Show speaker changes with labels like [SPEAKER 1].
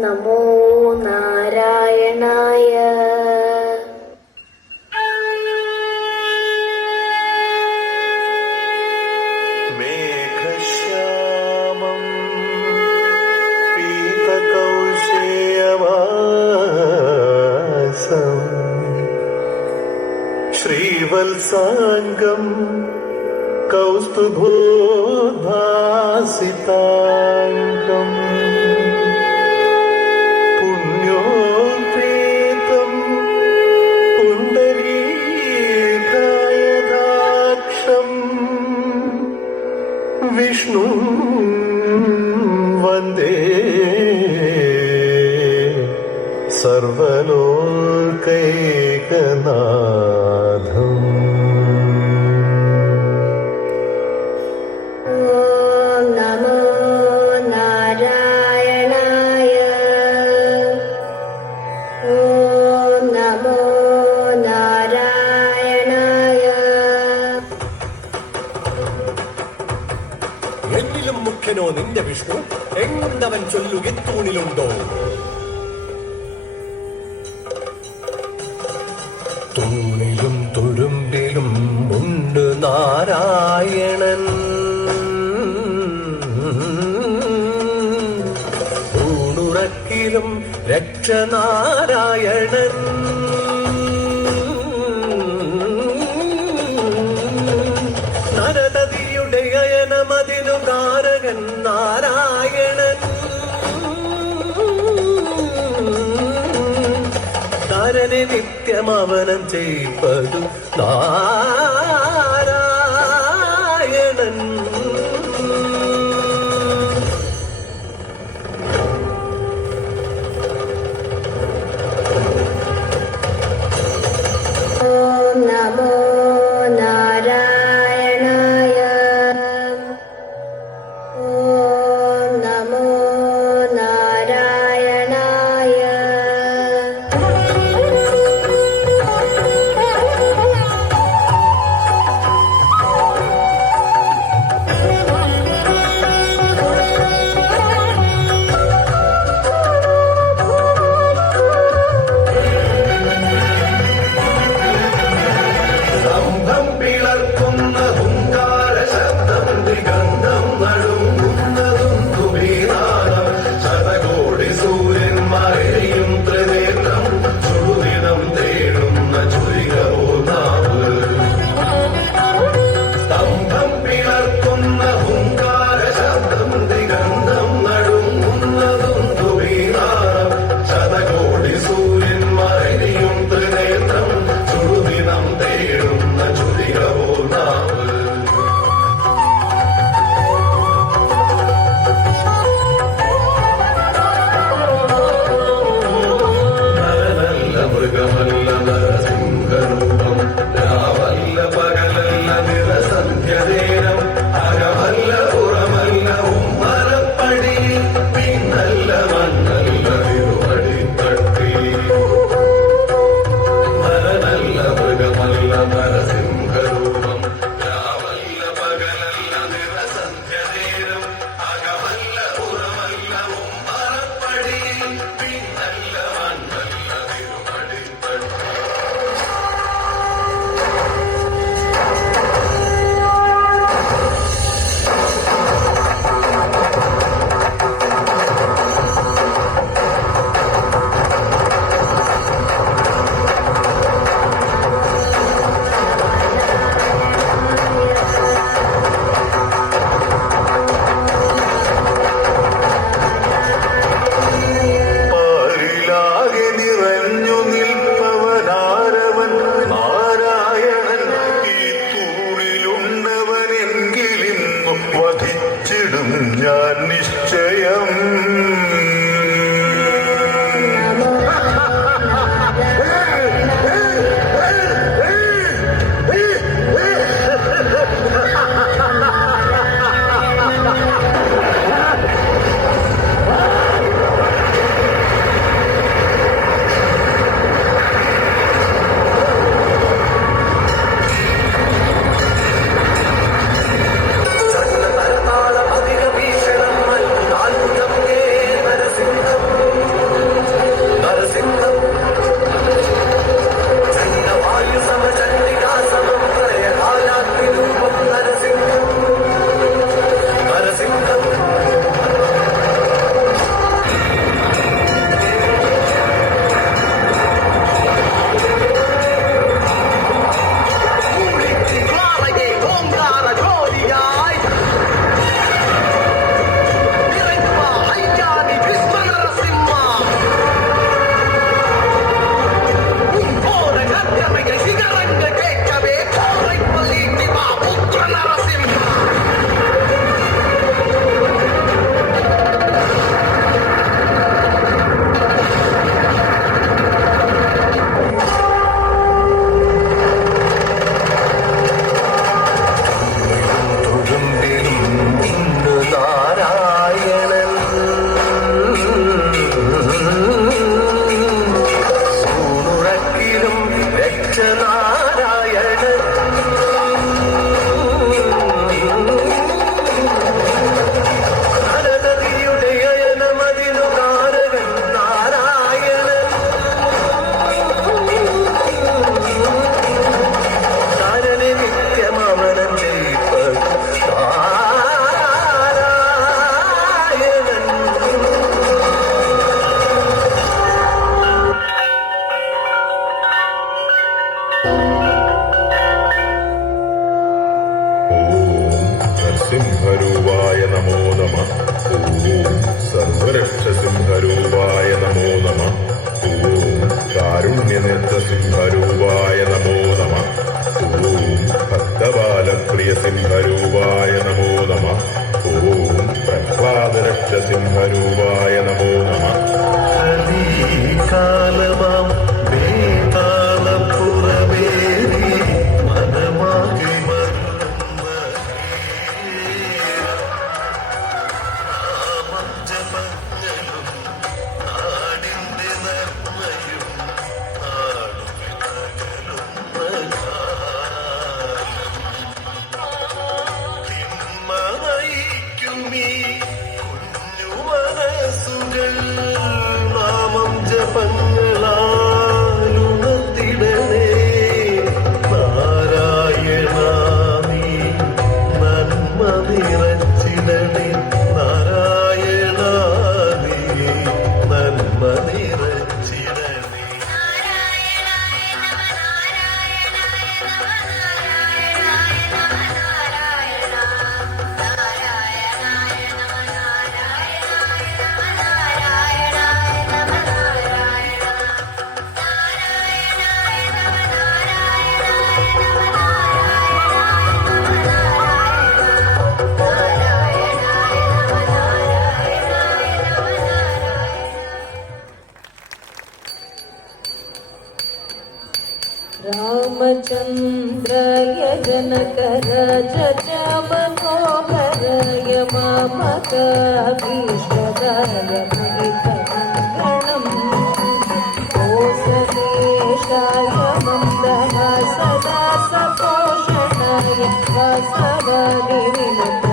[SPEAKER 1] നമോ നാരായണായ.
[SPEAKER 2] മേഘശ്യാമം പീതകൗശേയവാസം ശ്രീവത്സാംഗം കൗസ്തുഭോദ്ഭാസിതാംഗം. വിഷ്ണു
[SPEAKER 3] എങ്ങുണ്ടവൻ ചൊല്ലുകെത്തൂണിലുണ്ടോ തൂണിലും തുരുമ്പിലും ഉണ്ട് നാരായണൻ. ൂണുറക്കിലും രക്ഷനാരായണൻ. നിത്യമവനം ചെയ്പ്പതു നാരായണൻ
[SPEAKER 4] जनकराज च मनोहराय मामकाभीष्टदाय महितमङ्गलम् कोसलेशाय मन्दहासदा सपोषणाय वासवादिविनतसर्वनाय